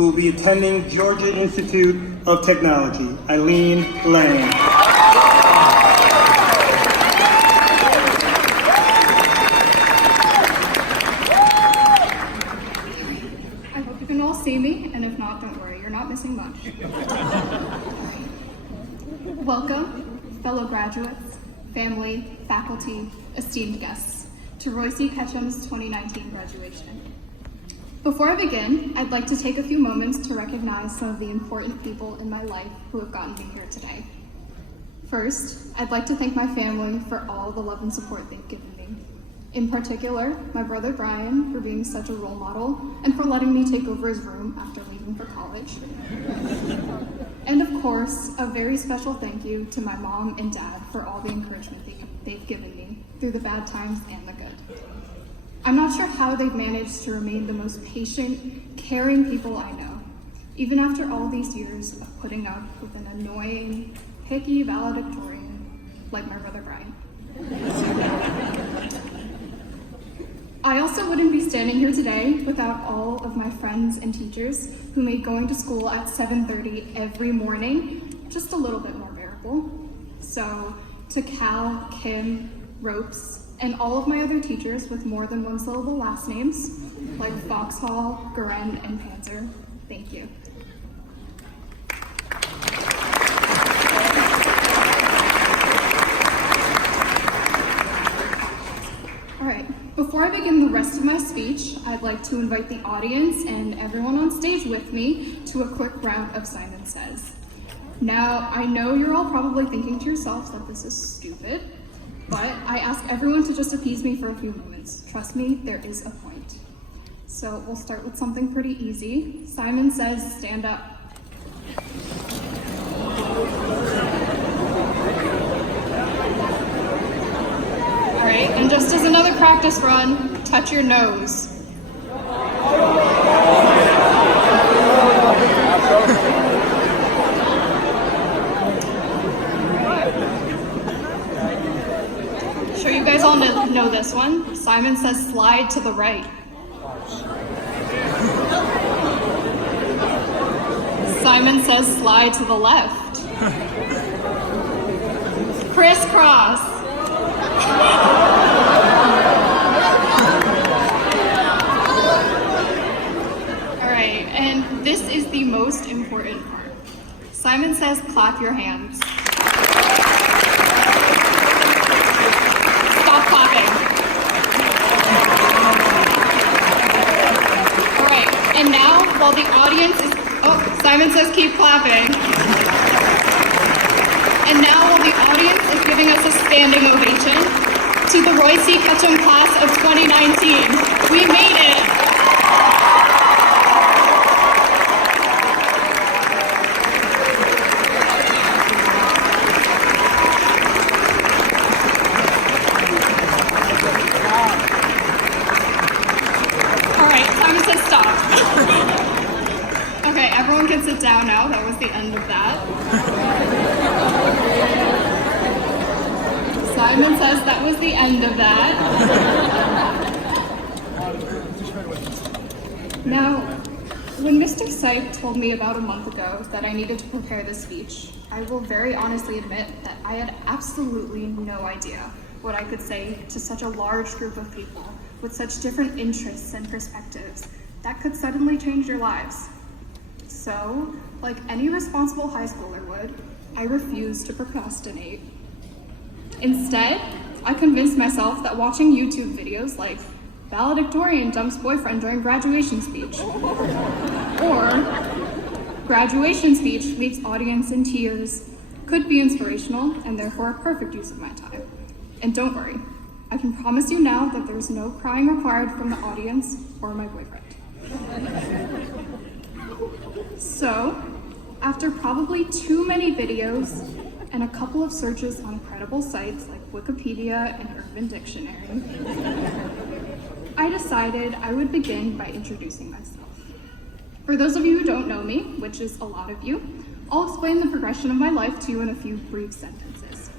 who will be attending Georgia Institute of Technology, Eileen, Liang. I hope you can all see me, and if not, don't worry, you're not missing much. Welcome, fellow graduates, family, faculty, esteemed guests, to Royce Ketcham's 2019 graduation. Before I begin, I'd like to take a few moments to recognize some of the important people in my life who have gotten me here today. First, I'd like to thank my family for all the love and support they've given me. In particular, my brother Brian for being such a role model and for letting me take over his room after leaving for college. And of course, a very special thank you to my mom and dad for all the encouragement they've given me through the bad times and the good. I'm not sure how they've managed to remain the most patient, caring people I know, even after all these years of putting up with an annoying, picky valedictorian like my brother Brian. I also wouldn't be standing here today without all of my friends and teachers who made going to school at 7:30 every morning just a little bit more bearable. So to Cal, Kim, Ropes, and all of my other teachers with more than one syllable last names, like Foxhall, Guren, and Panzer, thank you. All right, before I begin the rest of my speech, I'd like to invite the audience and everyone on stage with me to a quick round of Simon Says. Now, I know you're all probably thinking to yourselves that this is stupid, but I ask everyone to just appease me for a few moments. Trust me, there is a point. So we'll start with something pretty easy. Simon Says, stand up. All right, and just as another practice run, touch your nose. Sure you guys all know this one. Simon Says, slide to the right. Simon Says, slide to the left. Crisscross. All right, and this is the most important part. Simon Says, clap your hands. Stop clapping. All right, and now while the audience is, Simon Says keep clapping. And now while the audience is giving us a standing ovation to the Royce Ketcham class of 2019, we made it. Everyone can sit down now. That was the end of that. Simon Says that was the end of that. Now, when Mr. Sype told me about a month ago that I needed to prepare this speech, I will very honestly admit that I had absolutely no idea what I could say to such a large group of people with such different interests and perspectives that could suddenly change your lives. So, like any responsible high schooler would, I refused to procrastinate. Instead, I convinced myself that watching YouTube videos like Valedictorian dumps boyfriend during graduation speech, or graduation speech leaves audience in tears could be inspirational and therefore a perfect use of my time. And don't worry, I can promise you now that there's no crying required from the audience or my boyfriend. So, after probably too many videos and a couple of searches on credible sites like Wikipedia and Urban Dictionary, I decided I would begin by introducing myself. For those of you who don't know me, which is a lot of you, I'll explain the progression of my life to you in a few brief sentences.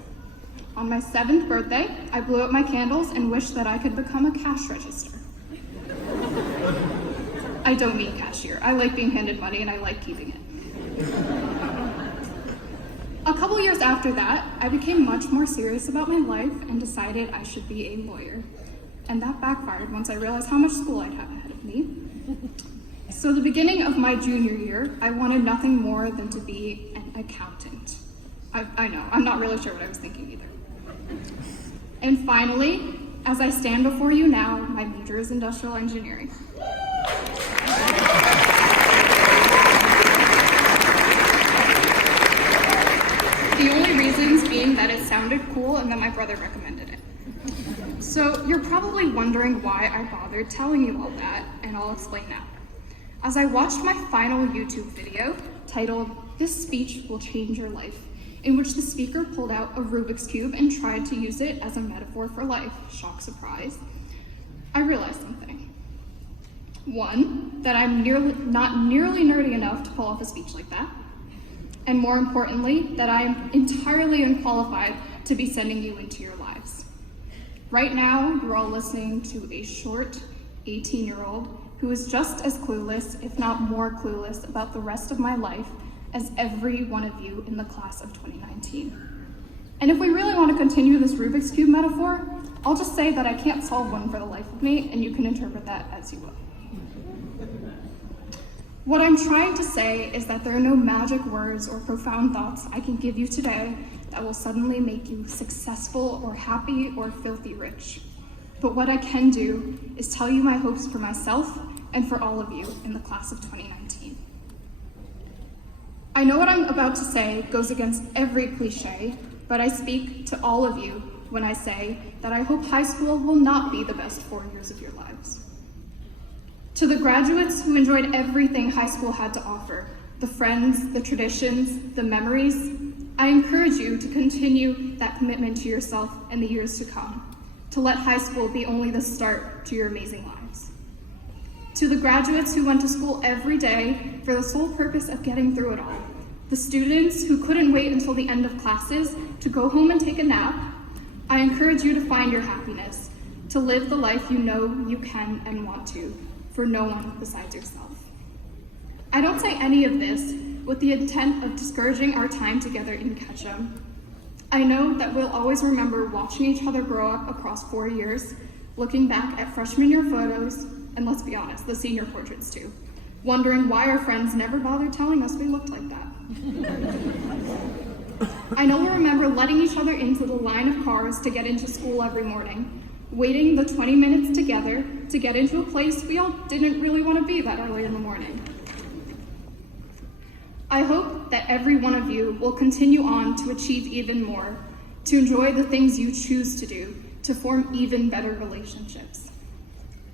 On my 7th birthday, I blew out my candles and wished that I could become a cash register. I I don't mean cashier. I like being handed money and I like keeping it. A couple years after that, I became much more serious about my life and decided I should be a lawyer. And that backfired once I realized how much school I'd have ahead of me. So the beginning of my junior year, I wanted nothing more than to be an accountant. I know, I'm not really sure what I was thinking either. And finally, as I stand before you now, my major is industrial engineering. The only reasons being that it sounded cool and that my brother recommended it. So you're probably wondering why I bothered telling you all that, and I'll explain now. As I watched my final YouTube video titled, "This Speech Will Change Your Life," in which the speaker pulled out a Rubik's Cube and tried to use it as a metaphor for life, shock surprise, I realized something. One, that I'm not nearly nerdy enough to pull off a speech like that. And more importantly, that I am entirely unqualified to be sending you into your lives. Right now, you're all listening to a short 18-year-old who is just as clueless, if not more clueless, about the rest of my life as every one of you in the class of 2019. And if we really want to continue this Rubik's Cube metaphor, I'll just say that I can't solve one for the life of me, and you can interpret that as you will. What I'm trying to say is that there are no magic words or profound thoughts I can give you today that will suddenly make you successful or happy or filthy rich. But what I can do is tell you my hopes for myself and for all of you in the class of 2019. I know what I'm about to say goes against every cliche, but I speak to all of you when I say that I hope high school will not be the best 4 years of your lives. To the graduates who enjoyed everything high school had to offer, the friends, the traditions, the memories, I encourage you to continue that commitment to yourself in the years to come, to let high school be only the start to your amazing lives. To the graduates who went to school every day for the sole purpose of getting through it all, the students who couldn't wait until the end of classes to go home and take a nap, I encourage you to find your happiness, to live the life you know you can and want to, for no one besides yourself. I don't say any of this with the intent of discouraging our time together in Ketcham. I know that we'll always remember watching each other grow up across 4 years, looking back at freshman year photos, and let's be honest, the senior portraits too, wondering why our friends never bothered telling us we looked like that. I know we'll remember letting each other into the line of cars to get into school every morning, waiting the 20 minutes together to get into a place we all didn't really want to be that early in the morning. I hope that every one of you will continue on to achieve even more, to enjoy the things you choose to do, to form even better relationships.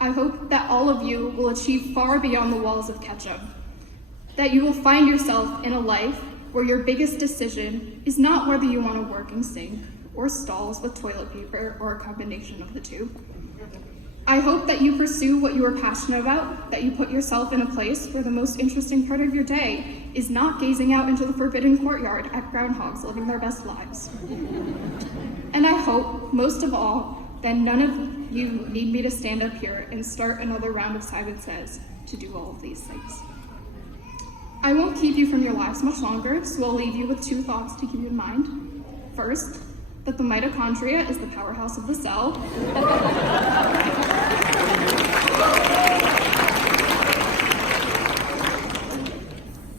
I hope that all of you will achieve far beyond the walls of Ketcham, that you will find yourself in a life where your biggest decision is not whether you want to work and sing, or stalls with toilet paper, or a combination of the two. I hope that you pursue what you are passionate about, that you put yourself in a place where the most interesting part of your day is not gazing out into the forbidden courtyard at groundhogs living their best lives. And I hope, most of all, that none of you need me to stand up here and start another round of Simon Says to do all of these things. I won't keep you from your lives much longer, so I'll leave you with 2 thoughts to keep in mind. First, that the mitochondria is the powerhouse of the cell.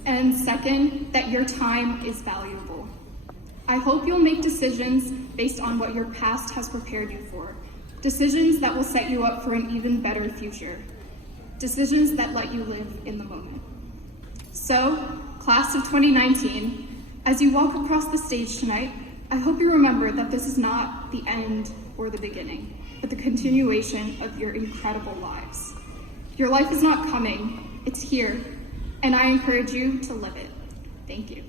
And second, that your time is valuable. I hope you'll make decisions based on what your past has prepared you for. Decisions that will set you up for an even better future. Decisions that let you live in the moment. So, class of 2019, as you walk across the stage tonight, I hope you remember that this is not the end or the beginning, but the continuation of your incredible lives. Your life is not coming, it's here, and I encourage you to live it. Thank you.